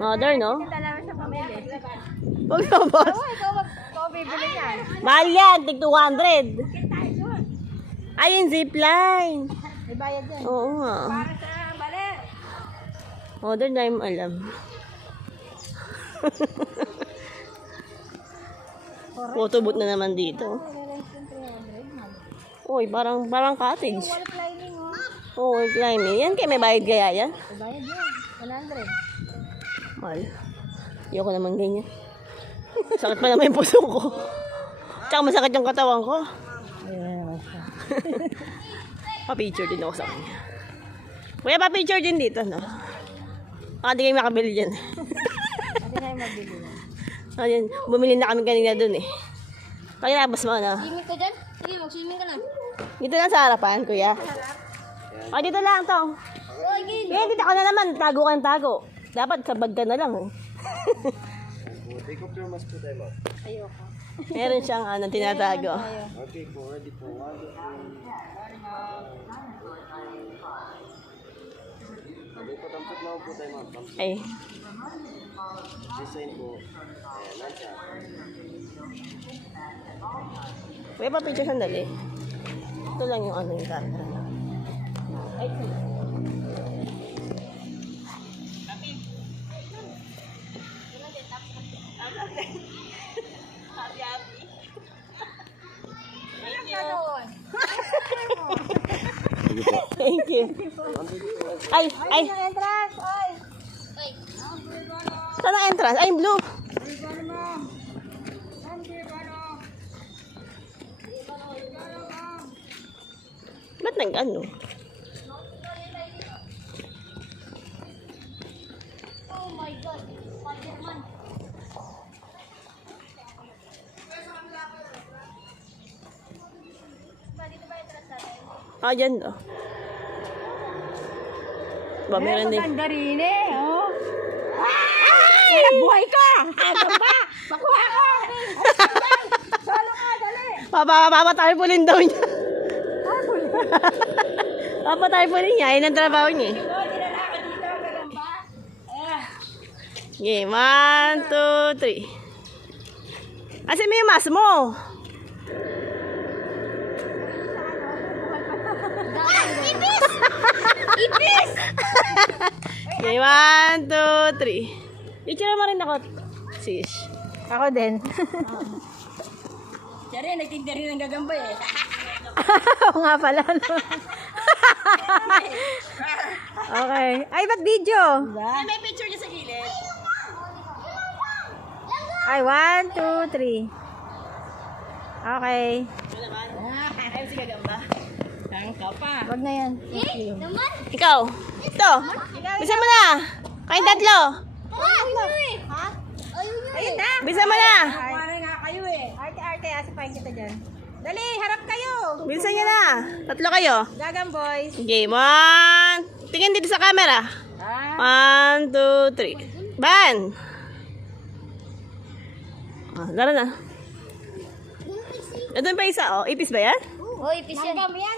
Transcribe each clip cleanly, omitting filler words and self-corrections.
Mother, no? Talaga siya pamili. Huwag na, boss. Oo, ikaw bibili yan. Mahal yan, tig 200. Ayun, zipline. May bayad yan. Oo nga. Para sa bali. Mother, na yung alam. Photobooth na naman dito. Uy, parang cottage. Wall climbing, oh. Oo, climbing. Yan kaya may bayad kaya yan? May bayad yan. 100. Mahal. Ayoko naman ganyan. Sakit pa naman yung puso ko. Tsaka masakit yung katawan ko. Ayun naman siya. Pa-picture din ako sa kanya. Kuya, pa-picture din dito, no? Di kayo makabili dyan. Hindi na yung mabili yan. Ayun, bumili na kami kanina dun eh. Pakilabas mo, no? Swimming ka dyan? Sige, mag-swimming ka lang. Dito lang sa harapan, kuya. Dito lang, tong. Eh, dito ka na naman. Tago ka ng tago. Dapat sa bag ka na lang, eh. Take off your mask po tayo, ma'am. Ayoko. Meron siyang tinatago. Okay po, ready po. Okay po, thumbs up lang po tayo, ma'am. Thumbs up. Ay, Design po. Lansa. kuya, pa-picture sandali. Ito lang yung yung camera. Ay, thank you. Ay, ay. Entrance, oy. Saan ang entrance? Ay, blue. Ba't nag-ano? Oh my God. Spider-Man. Dyan daw. Ba, meron din. Maganda rin eh, oh. Ay! Nabuhay ka! Agam ba? Makuha ka! Solo ka, dali! Papatarpulin daw niya. Papatarpulin niya. Ayun ang trabaho niya. Dinala ka dito, gagamba. Okay, 1, 2, 3. Kasi may mas mo. Ipis! Ipis! Okay, 1, 2, 3. Picture mo rin ako, sis. Ako din. Siya rin, nagtinda rin ng gagamba eh. Oo nga pala, no? Okay. Ay, ba't video? May picture niya sa gilid. Ay, 1, 2, 3. Okay. Ayaw si gagamba. Ang kapa. Wag na yan. Naman? Ikaw. Ito. Bisa mo na. Kain tatlo. Ha? Ayun na. Bisa mo na. Kuwari nga kayo eh. Arte-arte, asipahin kita dyan. Dali, harap kayo. Bisa niya na. Tatlo kayo. Gagam boys. Okay, 1. Tingin dito sa camera. 1, 2, 3. Ban. Laro na. Ito pa isa, oh. Ipis ba yan? Oh, ipis yan. Langgam yan.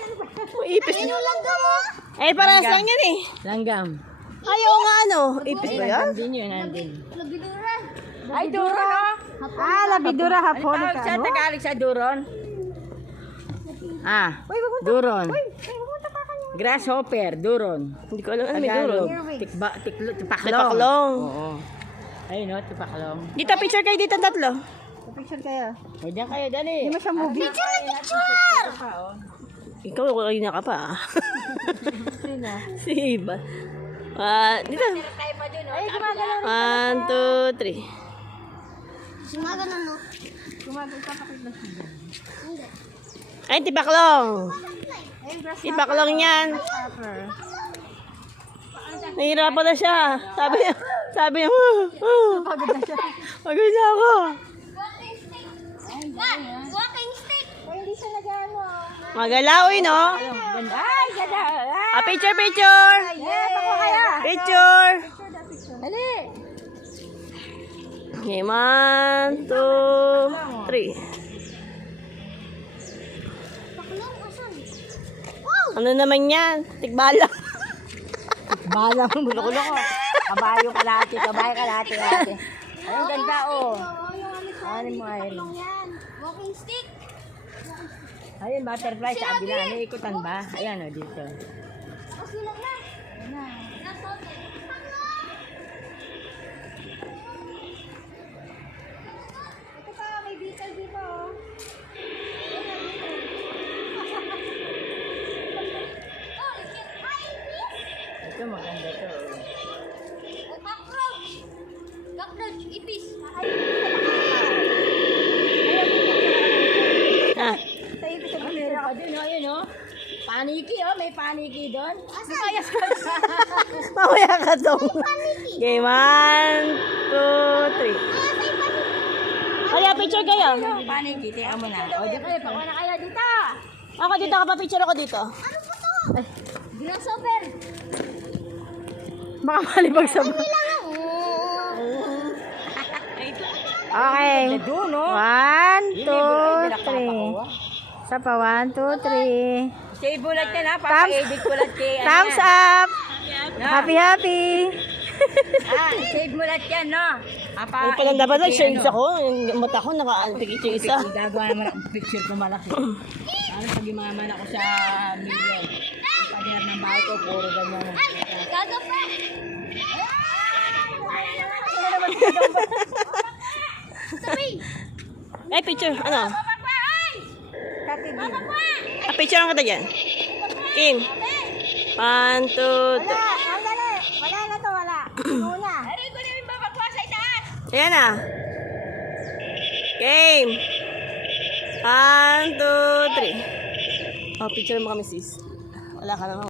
Oh, ipis. Langgam mo? Eh, parehas lang yan eh. Langgam. Ayaw nga ano. Ipis ba yan? Din yun, nandun. Labiduran. Ay, duron. Labidura hapon. Ano tawag sa Tagalog sa duron? Duron. Grasshopper, duron. Hindi ko alam. May duro. Tipaklong. Tipaklong. Oo. Ayun no, tipaklong. Dito, picture kayo dito tatlo. Picture kayo. O, diyan kayo, dali. Hindi mo siya movie. Picture! Ikaw, kanina ka pa. Si Iba. Dito. Ay, gumagalaw. 1, 2, 3. Gumagalaw, no? Gumagalaw, ipapakit na siya. Ay, tipaklong. Ayun, grasshopper. Tipaklong yan. Nahihirapan na siya. Sabi niya, Pagod na siya. pagod na ako. Walking stick. Ay, hindi siya nag-ano. Magalaw, no? Ay, ganda. Picture, picture. Yeah, pako kaya. Picture. Dali. Okay, 1, 2, 3. Ano naman yan? Tikbalang. Balang, bulok-bulok ko. Kabayo kalate, ate. Ay, ang ganda, oh. Ano mo, ayun. Walking stick. Ayun, butterfly sa kabila. Naikutan ba? Ayan, oh, dito. Tapos nilag na. Nasote. Ito pa, may beetle dito. Oh. Oh, it's just high. Ito, maganda to. Cockroach. Cockroach, ipis. Ah. Meron ka din, oh, yun, oh. Paniki, oh. May paniki doon. Mamaya ka dong. Okay, 1, 2, 3. Kaya picture kayo. Paniki, tiyan mo na. O, di kayo, pakuha na kayo dito. Ako dito, kapapicture ako dito. Grasshopper. Baka malibag sa... Okay. Doon, oh. 1, 2, 3. Isa pa, 1, 2, 3. Say bulat yan, ha. Papa-edit bulat kay, ano Thumbs yan. up! No? Happy, happy! Save mo lahat yan, no? Ay, palang dapat na shades ako. Yung mata ko, naka-antik yung isa. Gagawa naman ako picture ko malaki. Ano pag yumaman ako sa million? Pagkakar ng bahay ko, puro ganyan. Gago pa. Eh, picture. Ano? Ah, picture lang kita dyan. Kim. 1, 2, 3. Wala na to, wala. Una. Aray ko na yung babagwa sa itaas! Ayan na. Game. 1, 2, 3. Oh, picture mo kami, sis. Wala ka naman.